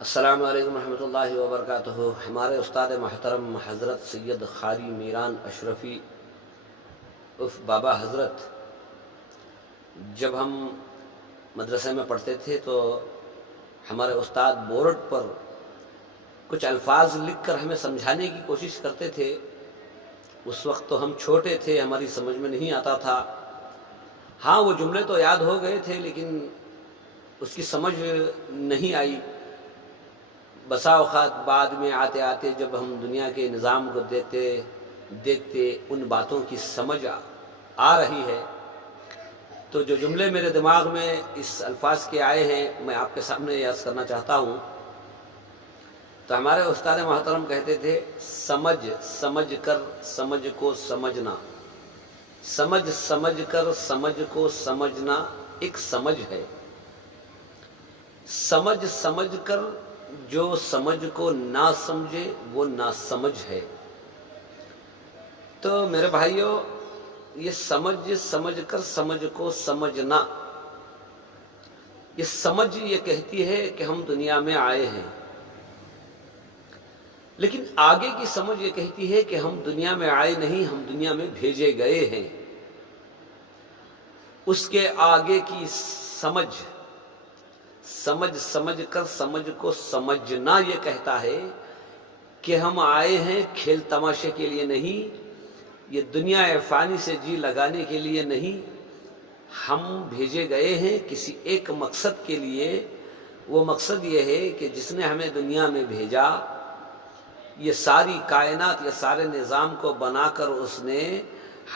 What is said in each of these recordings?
السلام علیکم ورحمۃ اللہ وبرکاتہ۔ ہمارے استاد محترم حضرت سید قاری میران اشرفی عرف بابا حضرت، جب ہم مدرسے میں پڑھتے تھے تو ہمارے استاد بورڈ پر کچھ الفاظ لکھ کر ہمیں سمجھانے کی کوشش کرتے تھے۔ اس وقت تو ہم چھوٹے تھے، ہماری سمجھ میں نہیں آتا تھا۔ ہاں، وہ جملے تو یاد ہو گئے تھے لیکن اس کی سمجھ نہیں آئی۔ بسا اوقات بعد میں آتے آتے جب ہم دنیا کے نظام کو دیکھتے ان باتوں کی سمجھ آ رہی ہے، تو جو جملے میرے دماغ میں اس الفاظ کے آئے ہیں میں آپ کے سامنے عرض کرنا چاہتا ہوں۔ تو ہمارے استاد محترم کہتے تھے، سمجھ کر سمجھ کو سمجھنا، سمجھ کر سمجھ کو سمجھنا ایک سمجھ ہے، سمجھ کر جو سمجھ کو نہ سمجھے وہ ناسمجھ ہے۔ تو میرے بھائیوں، یہ سمجھ کر سمجھ کو سمجھنا، یہ سمجھ یہ کہتی ہے کہ ہم دنیا میں آئے ہیں، لیکن آگے کی سمجھ یہ کہتی ہے کہ ہم دنیا میں آئے نہیں، ہم دنیا میں بھیجے گئے ہیں۔ اس کے آگے کی سمجھ کر سمجھ کو سمجھنا یہ کہتا ہے کہ ہم آئے ہیں کھیل تماشے کے لیے نہیں، یہ دنیا فانی سے جی لگانے کے لیے نہیں، ہم بھیجے گئے ہیں کسی ایک مقصد کے لیے۔ وہ مقصد یہ ہے کہ جس نے ہمیں دنیا میں بھیجا، یہ ساری کائنات، یہ سارے نظام کو بنا کر اس نے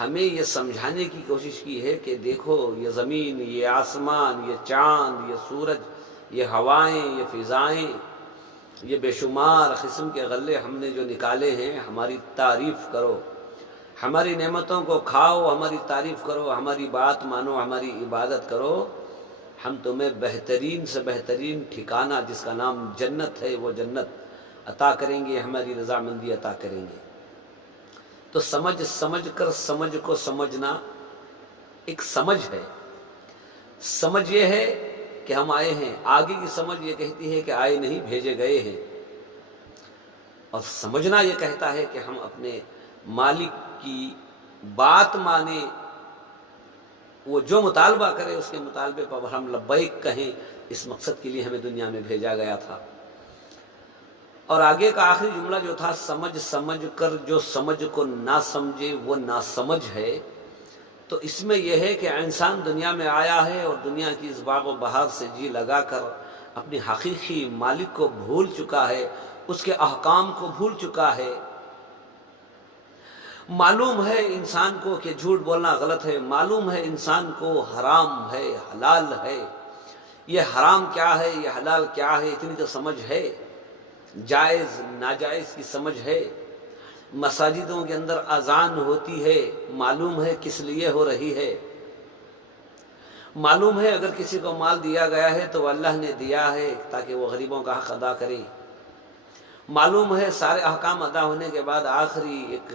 ہمیں یہ سمجھانے کی کوشش کی ہے کہ دیکھو، یہ زمین، یہ آسمان، یہ چاند، یہ سورج، یہ ہوائیں، یہ فضائیں، یہ بے شمار قسم کے غلے ہم نے جو نکالے ہیں، ہماری تعریف کرو، ہماری نعمتوں کو کھاؤ، ہماری تعریف کرو، ہماری بات مانو، ہماری عبادت کرو۔ ہم تمہیں بہترین سے بہترین ٹھکانہ جس کا نام جنت ہے، وہ جنت عطا کریں گے، ہماری رضامندی عطا کریں گے۔ تو سمجھ کر سمجھ کو سمجھنا ایک سمجھ ہے۔ سمجھ یہ ہے کہ ہم آئے ہیں، آگے کی سمجھ یہ کہتی ہے کہ آئے نہیں، بھیجے گئے ہیں۔ اور سمجھنا یہ کہتا ہے کہ ہم اپنے مالک کی بات مانیں، وہ جو مطالبہ کرے اس کے مطالبے پر ہم لبیک کہیں، اس مقصد کے لیے ہمیں دنیا میں بھیجا گیا تھا۔ اور آگے کا آخری جملہ جو تھا، سمجھ کر جو سمجھ کو نہ سمجھے وہ ناسمجھ ہے۔ تو اس میں یہ ہے کہ انسان دنیا میں آیا ہے اور دنیا کی اس باغ و بہار سے جی لگا کر اپنی حقیقی مالک کو بھول چکا ہے، اس کے احکام کو بھول چکا ہے۔ معلوم ہے انسان کو کہ جھوٹ بولنا غلط ہے، معلوم ہے انسان کو حرام ہے، حلال ہے، یہ حرام کیا ہے، یہ حلال کیا ہے، اتنی تو سمجھ ہے۔ جائز ناجائز کی سمجھ ہے۔ مساجدوں کے اندر اذان ہوتی ہے، معلوم ہے کس لیے ہو رہی ہے۔ معلوم ہے اگر کسی کو مال دیا گیا ہے تو اللہ نے دیا ہے تاکہ وہ غریبوں کا حق ادا کرے۔ معلوم ہے سارے احکام ادا ہونے کے بعد آخری ایک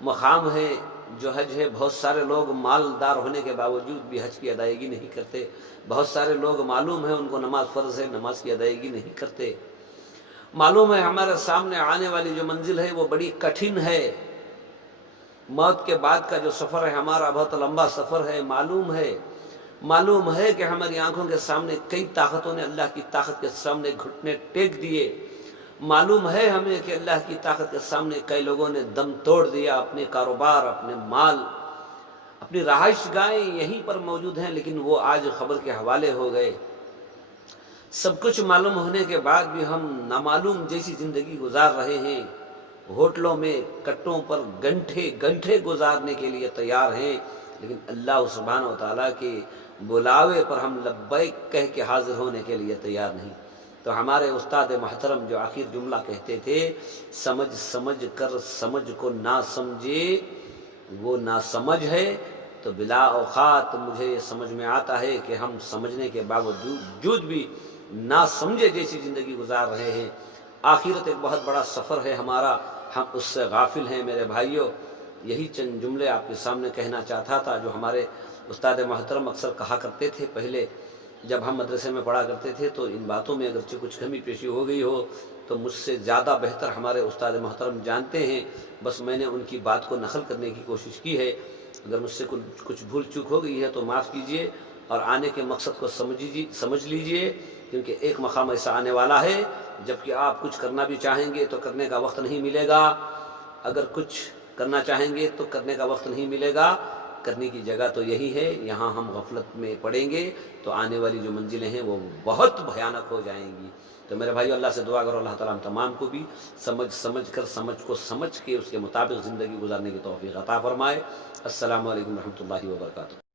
مقام ہے جو حج ہے۔ بہت سارے لوگ مالدار ہونے کے باوجود بھی حج کی ادائیگی نہیں کرتے، بہت سارے لوگ معلوم ہے ان کو نماز فرض ہے، نماز کی ادائیگی نہیں کرتے۔ معلوم ہے ہمارے سامنے آنے والی جو منزل ہے وہ بڑی کٹھن ہے، موت کے بعد کا جو سفر ہے ہمارا بہت لمبا سفر ہے۔ معلوم ہے کہ ہماری آنکھوں کے سامنے کئی طاقتوں نے اللہ کی طاقت کے سامنے گھٹنے ٹیک دیے۔ معلوم ہے ہمیں کہ اللہ کی طاقت کے سامنے کئی لوگوں نے دم توڑ دیا، اپنے کاروبار، اپنے مال، اپنی رہائش گاہیں یہیں پر موجود ہیں لیکن وہ آج خبر کے حوالے ہو گئے۔ سب کچھ معلوم ہونے کے بعد بھی ہم نامعلوم جیسی زندگی گزار رہے ہیں، ہوٹلوں میں کٹوں پر گھنٹے گزارنے کے لیے تیار ہیں، لیکن اللہ سبحانہ و تعالیٰ کے بلاوے پر ہم لبیک کہہ کے حاضر ہونے کے لیے تیار نہیں۔ تو ہمارے استاد محترم جو آخر جملہ کہتے تھے، سمجھ کر سمجھ کو نہ سمجھے وہ ناسمجھ ہے۔ تو بلا اوقات مجھے یہ سمجھ میں آتا ہے کہ ہم سمجھنے کے باوجود بھی نہ سمجھے جیسی زندگی گزار رہے ہیں۔ آخرت ایک بہت بڑا سفر ہے ہمارا، ہم اس سے غافل ہیں میرے بھائیوں۔ یہی چند جملے آپ کے سامنے کہنا چاہتا تھا جو ہمارے استاد محترم اکثر کہا کرتے تھے۔ پہلے جب ہم مدرسے میں پڑھا کرتے تھے تو ان باتوں میں اگرچہ کچھ کمی پیشی ہو گئی ہو تو مجھ سے زیادہ بہتر ہمارے استاد محترم جانتے ہیں، بس میں نے ان کی بات کو نقل کرنے کی کوشش کی ہے۔ اگر مجھ سے کچھ بھول چوک ہو گئی ہے تو معاف کیجیے، اور آنے کے مقصد کو سمجھ لیجیے، کیونکہ ایک مقام ایسا آنے والا ہے جب کہ آپ کچھ کرنا بھی چاہیں گے تو کرنے کا وقت نہیں ملے گا، اگر کچھ کرنا چاہیں گے تو کرنے کا وقت نہیں ملے گا۔ کرنے کی جگہ تو یہی ہے، یہاں ہم غفلت میں پڑیں گے تو آنے والی جو منزلیں ہیں وہ بہت بھیانک ہو جائیں گی۔ تو میرے بھائیو، اللہ سے دعا کرو اللہ تعالیٰ ہم تمام کو بھی سمجھ کے اس کے مطابق زندگی گزارنے کی توفیق عطا فرمائے۔ السلام علیکم ورحمۃ اللہ وبرکاتہ۔